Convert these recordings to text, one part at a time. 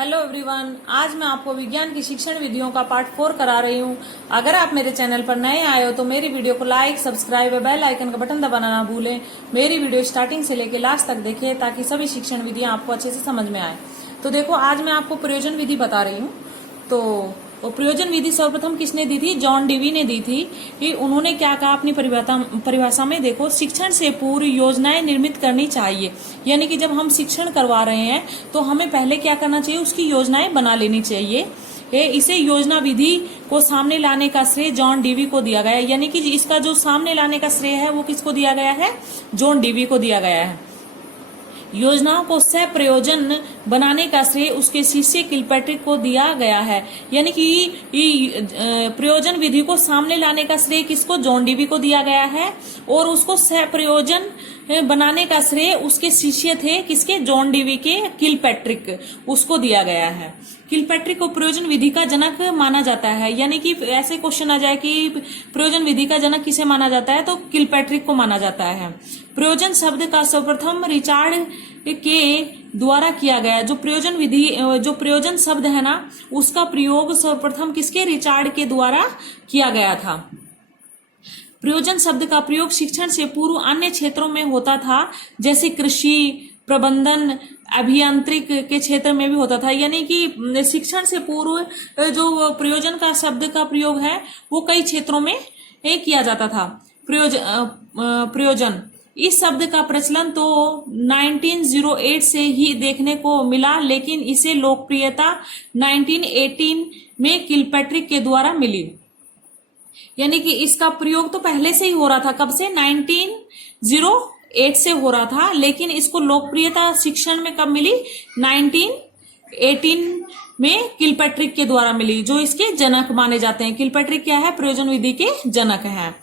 Hello everyone, आज मैं आपको विज्ञान की शिक्षण विधियों का पार्ट 4 करा रही हूँ। अगर आप मेरे चैनल पर नए आए हो तो मेरी वीडियो को लाइक, सब्सक्राइब और बेल आइकन का बटन दबाना ना भूलें। मेरी वीडियो स्टार्टिंग से लेकर लास्ट तक देखें ताकि सभी शिक्षण विधियां आपको अच्छे से समझ में आए। तो देखो, आज मैं आपको प्रयोजन विधि बता रही हूँ। तो वो प्रयोजन विधि सर्वप्रथम किसने दी थी? जॉन डीवी ने दी थी। कि उन्होंने क्या कहा अपनी परिभाषा में? देखो, शिक्षण से पूर्व योजनाएं निर्मित करनी चाहिए। यानी कि जब हम शिक्षण करवा रहे हैं तो हमें पहले क्या करना चाहिए? उसकी योजनाएं बना लेनी चाहिए। इसे योजना विधि को सामने लाने का श्रेय जॉन डीवी को दिया गया है। यानी कि इसका जो सामने लाने का श्रेय है वो किसको दिया गया है? जॉन डीवी को दिया गया है। योजनाओं को सह प्रयोजन बनाने का श्रेय उसके शिष्य किलपैट्रिक को दिया गया है। यानी कि प्रयोजन विधि को सामने लाने का श्रेय किसको? जॉन डीवी को दिया गया है। और उसको सह प्रयोजन बनाने का श्रेय उसके शिष्य थे किसके? जॉन डीवी के, किलपैट्रिक, उसको दिया गया है। किलपैट्रिक को प्रयोजन विधि का जनक माना जाता है। यानी कि ऐसे क्वेश्चन आ जाए कि प्रयोजन विधि का जनक किसे माना जाता है, तो किलपैट्रिक को माना जाता है। प्रयोजन शब्द का सर्वप्रथम रिचार्ड के द्वारा किया गया। जो प्रयोजन विधि, जो प्रयोजन शब्द है ना, उसका प्रयोग सर्वप्रथम किसके? रिचार्ड के द्वारा किया गया था। प्रयोजन शब्द का प्रयोग शिक्षण से पूर्व अन्य क्षेत्रों में होता था, जैसे कृषि, प्रबंधन, अभियांत्रिक के क्षेत्र में भी होता था। यानी कि शिक्षण से पूर्व जो प्रयोजन का शब्द का प्रयोग है वो कई क्षेत्रों में किया जाता था। प्रयोजन इस शब्द का प्रचलन तो 1908 से ही देखने को मिला, लेकिन इसे लोकप्रियता 1918 में किलपैट्रिक के द्वारा मिली। यानी कि इसका प्रयोग तो पहले से ही हो रहा था। कब से? 1908 से हो रहा था, लेकिन इसको लोकप्रियता शिक्षण में कब मिली? 1918 में किलपैट्रिक के द्वारा मिली, जो इसके जनक माने जाते हैं। किलपैट्रिक क्या है? प्रयोजन विधि के जनक है।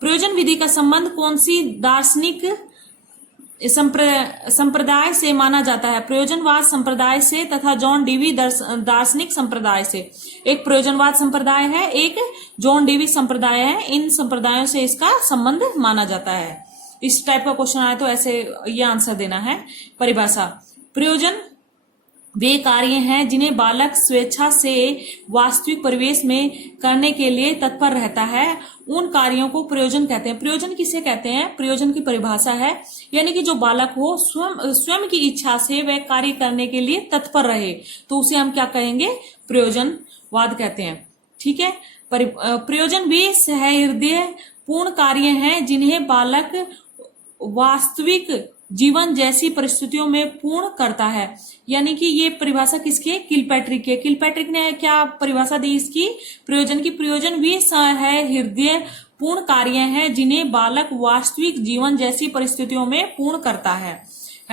प्रयोजन विधि का संबंध कौन सी दार्शनिक संप्रदाय से माना जाता है? प्रयोजनवाद संप्रदाय से तथा जॉन डीवी दार्शनिक संप्रदाय से। एक प्रयोजनवाद संप्रदाय है, एक जॉन डीवी संप्रदाय है। इन संप्रदायों से इसका संबंध माना जाता है। इस टाइप का क्वेश्चन आए तो ऐसे ये आंसर देना है। परिभाषा: प्रयोजन वे कार्य हैं जिन्हें बालक स्वेच्छा से वास्तविक परिवेश में करने के लिए तत्पर रहता है। उन कार्यों को प्रयोजन कहते हैं। प्रयोजन किसे कहते हैं? प्रयोजन की परिभाषा है, यानी कि जो बालक हो स्वयं की इच्छा से वह कार्य करने के लिए तत्पर रहे, तो उसे हम क्या कहेंगे? प्रयोजनवाद कहते हैं। ठीक है। प्रयोजन वे सहृदय पूर्ण कार्य हैं जिन्हें बालक वास्तविक जीवन जैसी परिस्थितियों में पूर्ण करता है। यानी कि ये परिभाषा किसकी है? किलपैट्रिक के। किलपैट्रिक ने क्या परिभाषा दी इसकी? प्रयोजन की। प्रयोजन भी है हृदय पूर्ण कार्य हैं जिन्हें बालक वास्तविक जीवन जैसी परिस्थितियों में पूर्ण करता है।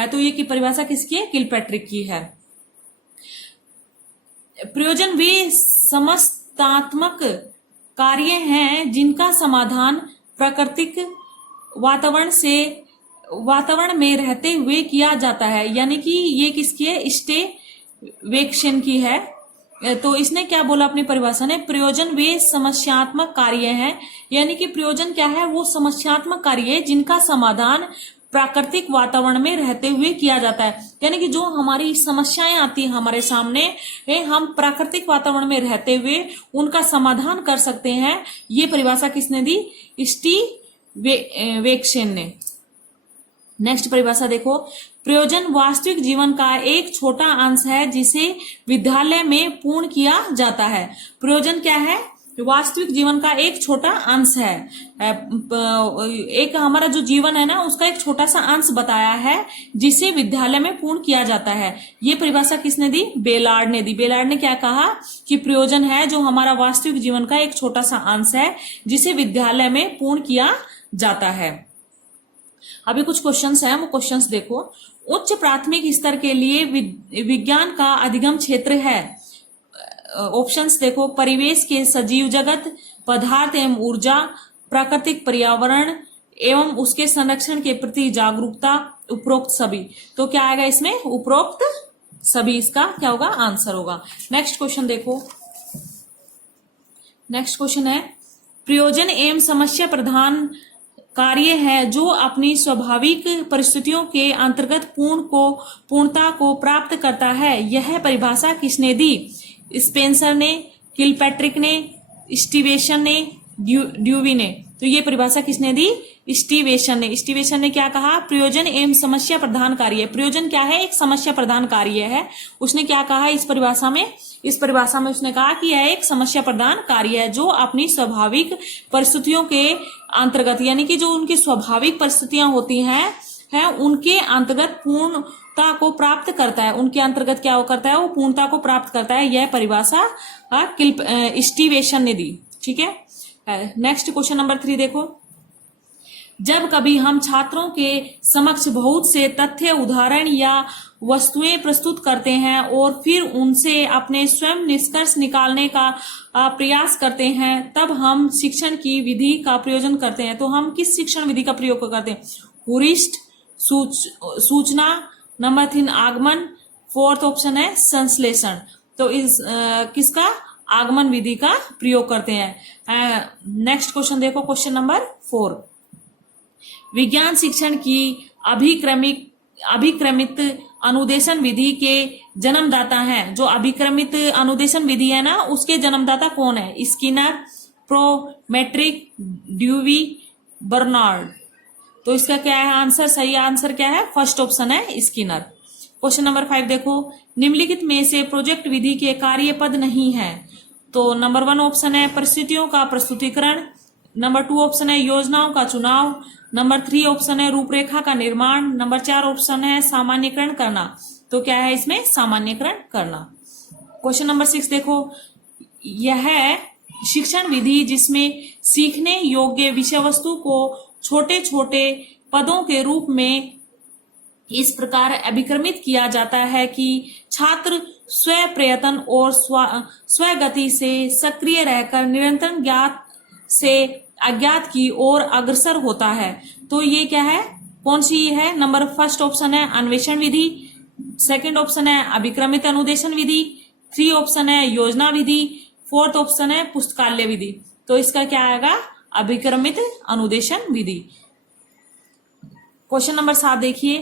तो ये की परिभाषा किसकी है? किलपैट्रिक की है। प्रयोजन भी समस्तात्मक कार्य हैं जिनका समाधान प्राकृतिक वातावरण में रहते हुए किया जाता है। यानी कि ये किसकी है? स्टेवेक्शन की है। तो इसने क्या बोला अपनी परिभाषा ने? प्रयोजन वे समस्यात्मक कार्य हैं। यानी कि प्रयोजन क्या है? वो समस्यात्मक कार्य है जिनका समाधान प्राकृतिक वातावरण में रहते हुए किया जाता है। यानी कि जो हमारी समस्याएं आती है हमारे सामने, हम प्राकृतिक वातावरण में रहते हुए उनका समाधान कर सकते हैं। ये परिभाषा किसने दी? स्टीवेक्सन ने। नेक्स्ट परिभाषा देखो। प्रयोजन वास्तविक जीवन का एक छोटा अंश है जिसे विद्यालय में पूर्ण किया जाता है। प्रयोजन क्या है? वास्तविक जीवन का एक छोटा अंश है। एक हमारा जो जीवन है ना, उसका एक छोटा सा अंश बताया है जिसे विद्यालय में पूर्ण किया जाता है। ये परिभाषा किसने दी? बेलार्ड ने दी। बेलार्ड ने क्या कहा? कि प्रयोजन है जो हमारा वास्तविक जीवन का एक छोटा सा अंश है जिसे विद्यालय में पूर्ण किया जाता है। अभी कुछ क्वेश्चंस हैं, वो क्वेश्चंस देखो। उच्च प्राथमिक स्तर के लिए विज्ञान का अधिगम क्षेत्र है। ऑप्शंस देखो। परिवेश के सजीव जगत, पदार्थ एवं ऊर्जा, प्राकृतिक पर्यावरण एवं उसके संरक्षण के प्रति जागरूकता, उपरोक्त सभी। तो क्या आएगा इसमें? उपरोक्त सभी इसका क्या होगा? आंसर होगा। नेक्स्ट क्वेश्चन देखो। नेक्स्ट क्वेश्चन है प्रयोजन एवं समस्या प्रधान कार्य है जो अपनी स्वाभाविक परिस्थितियों के अंतर्गत पूर्णता को प्राप्त करता है। यह परिभाषा किसने दी? स्पेंसर ने, किलपैट्रिक ने, स्टीवेशन ने, ड्यूवी ने। तो ये परिभाषा किसने दी? स्टीवेशन ने। स्टीवेशन ने क्या कहा? प्रयोजन एवं समस्या प्रधान कार्य। प्रयोजन क्या है? एक समस्या प्रधान कार्य है। उसने क्या कहा इस परिभाषा में? इस परिभाषा में उसने कहा कि यह एक समस्या प्रधान कार्य है जो अपनी स्वाभाविक परिस्थितियों के अंतर्गत, यानी कि जो उनकी स्वाभाविक परिस्थितियां होती हैं उनके अंतर्गत पूर्णता को प्राप्त करता है। उनके अंतर्गत क्या करता है? वो पूर्णता को प्राप्त करता है। यह परिभाषा स्टीवेशन ने दी। ठीक है। नेक्स्ट क्वेश्चन नंबर 3 देखो। जब कभी हम छात्रों के समक्ष बहुत से तथ्य, उदाहरण या वस्तुएं प्रस्तुत करते हैं और फिर उनसे अपने स्वयं निष्कर्ष निकालने का प्रयास करते हैं, तब हम शिक्षण की विधि का प्रयोजन करते हैं। तो हम किस शिक्षण विधि का प्रयोग करते हैं? हुरिस्ट, सूचना, नंबर 3 आगमन, 4th ऑप्शन है संश्लेषण। तो इस किसका? आगमन विधि का प्रयोग करते हैं। नेक्स्ट क्वेश्चन देखो, क्वेश्चन नंबर 4। विज्ञान शिक्षण की अभिक्रमित अनुदेशन विधि के जन्मदाता हैं। जो अभिक्रमित अनुदेशन विधि है ना, उसके जन्मदाता कौन है? Skinner, Prometric, Dewey, Bernard. तो इसका क्या है आंसर? सही आंसर क्या है? फर्स्ट ऑप्शन है स्किनर। क्वेश्चन नंबर 5 देखो। निम्नलिखित में से प्रोजेक्ट विधि के कार्यपद नहीं है। तो नंबर 1 ऑप्शन है परिस्थितियों का प्रस्तुतिकरण, नंबर 2 ऑप्शन है योजनाओं का चुनाव, नंबर 3 ऑप्शन है रूपरेखा का निर्माण, नंबर 4 ऑप्शन है सामान्यकरण करना। तो क्या है इसमें? सामान्यकरण करना। क्वेश्चन नंबर 6 देखो। यह शिक्षण विधि जिसमें सीखने योग्य विषय वस्तु को छोटे छोटे पदों के रूप में इस प्रकार अभिक्रमित किया जाता है कि छात्र स्व प्रयत्न और स्वगति से सक्रिय रहकर निरंतर ज्ञात से अज्ञात की ओर अग्रसर होता है। तो ये क्या है? कौन सी है? नंबर 1 ऑप्शन है अन्वेषण विधि, 2nd ऑप्शन है अभिक्रमित अनुदेशन विधि, 3 ऑप्शन है योजना विधि, 4th ऑप्शन है पुस्तकालय विधि। तो इसका क्या आएगा? अभिक्रमित अनुदेशन विधि। क्वेश्चन नंबर 7 देखिए।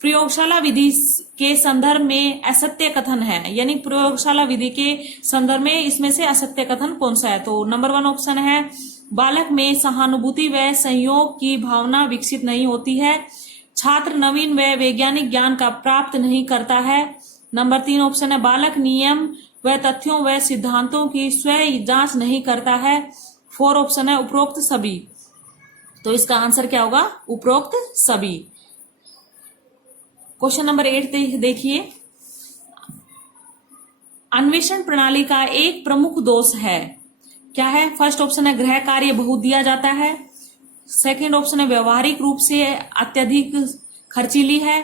प्रयोगशाला विधि के संदर्भ में असत्य कथन है, यानी प्रयोगशाला विधि के संदर्भ में इसमें से असत्य कथन कौन सा है? तो नंबर 1 ऑप्शन है बालक में सहानुभूति व सहयोग की भावना विकसित नहीं होती है, छात्र नवीन व वैज्ञानिक ज्ञान का प्राप्त नहीं करता है। नंबर 3 ऑप्शन है बालक नियम व तथ्यों व सिद्धांतों की स्वयं जांच नहीं करता है। 4 ऑप्शन है उपरोक्त सभी। तो इसका आंसर क्या होगा? उपरोक्त सभी। क्वेश्चन नंबर 8 देखिए। अन्वेषण प्रणाली का एक प्रमुख दोष है, क्या है? फर्स्ट ऑप्शन है गृह कार्य बहुत दिया जाता है, 2nd ऑप्शन है व्यवहारिक रूप से अत्यधिक खर्चीली है,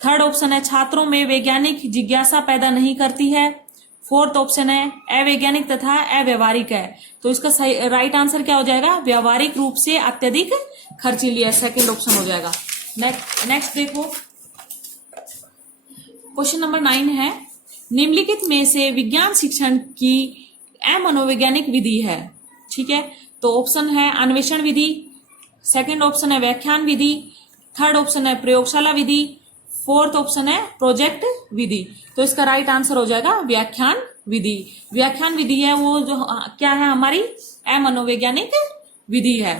3rd ऑप्शन है छात्रों में वैज्ञानिक जिज्ञासा पैदा नहीं करती है, 4th ऑप्शन है अवैज्ञानिक तथा अव्यवहारिक है। तो इसका सही राइट आंसर क्या हो जाएगा? व्यवहारिक रूप से अत्यधिक खर्चीली है, 2nd ऑप्शन हो जाएगा। नेक्स्ट देखो, क्वेश्चन नंबर 9 है। निम्नलिखित में से विज्ञान शिक्षण की अमनोवैज्ञानिक विधि है। ठीक है। तो ऑप्शन है अन्वेषण विधि, 2nd ऑप्शन है व्याख्यान विधि, 3rd ऑप्शन है प्रयोगशाला विधि, 4th ऑप्शन है प्रोजेक्ट विधि। तो इसका राइट आंसर हो जाएगा व्याख्यान विधि। व्याख्यान विधि है वो जो क्या है? हमारी अमनोवैज्ञानिक विधि है।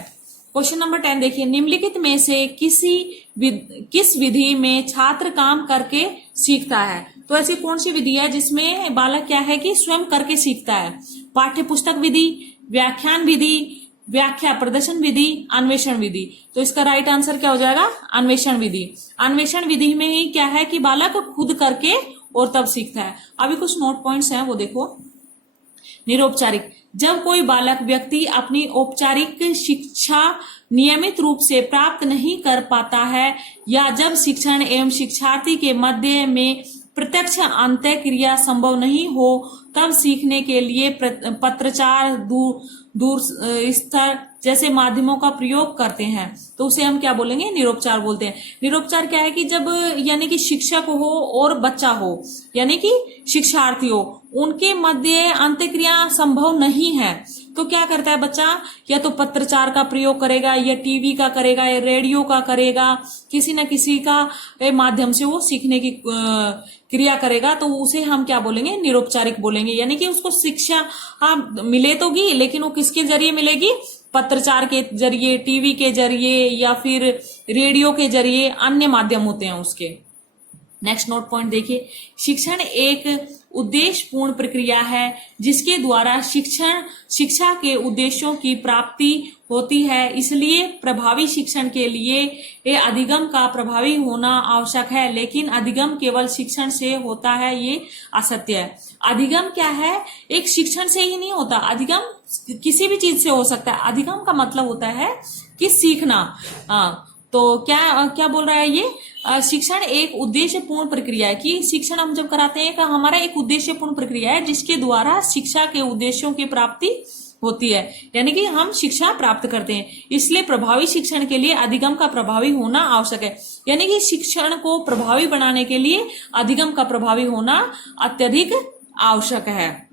क्वेश्चन नंबर 10 देखिए। निम्नलिखित में से किस विधि में छात्र काम करके सीखता है? तो ऐसी कौन सी विधि है जिसमें बालक क्या है कि स्वयं करके सीखता है? पाठ्य पुस्तक विधि, व्याख्यान विधि, व्याख्या प्रदर्शन विधि, अन्वेषण विधि। तो इसका राइट आंसर क्या हो जाएगा? अन्वेषण विधि। अन्वेषण विधि में ही क्या है कि बालक खुद करके और तब सीखता है। अभी कुछ नोट पॉइंट्स हैं वो देखो। निरौपचारिक, जब कोई बालक व्यक्ति अपनी औपचारिक शिक्षा नियमित रूप से प्राप्त नहीं कर पाता है या जब शिक्षण एवं शिक्षार्थी के मध्य में प्रत्यक्ष अंतः क्रिया संभव नहीं हो, तब सीखने के लिए पत्राचार, दूर स्तर जैसे माध्यमों का प्रयोग करते हैं तो उसे हम क्या बोलेंगे, निरोपचार बोलते हैं। निरोपचार क्या है कि जब यानी कि शिक्षक हो और बच्चा हो, यानी कि शिक्षार्थी हो, उनके मध्य अंतःक्रिया संभव नहीं है तो क्या करता है बच्चा, या तो पत्रचार का प्रयोग करेगा, या टीवी का करेगा, या रेडियो का करेगा, किसी न किसी का माध्यम से वो सीखने की क्रिया करेगा, तो उसे हम क्या बोलेंगे, निरोपचारिक बोलेंगे। यानी कि उसको शिक्षा मिले तो गी, लेकिन वो किसके जरिए मिलेगी, पत्रचार के जरिए, टीवी के जरिए, या फिर रेडियो के जरिए, अन्य माध्यम होते हैं उसके। नेक्स्ट नोट पॉइंट देखिए, शिक्षण एक उद्देश्यपूर्ण प्रक्रिया है जिसके द्वारा शिक्षा के उद्देश्यों की प्राप्ति होती है। इसलिए प्रभावी शिक्षण के लिए ये अधिगम का प्रभावी होना आवश्यक है, लेकिन अधिगम केवल शिक्षण से होता है, ये असत्य है। अधिगम क्या है, एक शिक्षण से ही नहीं होता, अधिगम किसी भी चीज से हो सकता है। अधिगम का मतलब होता है कि सीखना। तो क्या बोल रहा है ये, शिक्षण एक उद्देश्यपूर्ण प्रक्रिया है, कि शिक्षण हम जब कराते हैं कि हमारा एक उद्देश्यपूर्ण प्रक्रिया है जिसके द्वारा शिक्षा के उद्देश्यों की प्राप्ति होती है, यानी कि हम शिक्षा प्राप्त करते हैं। इसलिए प्रभावी शिक्षण के लिए अधिगम का प्रभावी होना आवश्यक है, यानी कि शिक्षण को प्रभावी बनाने के लिए अधिगम का प्रभावी होना अत्यधिक आवश्यक है।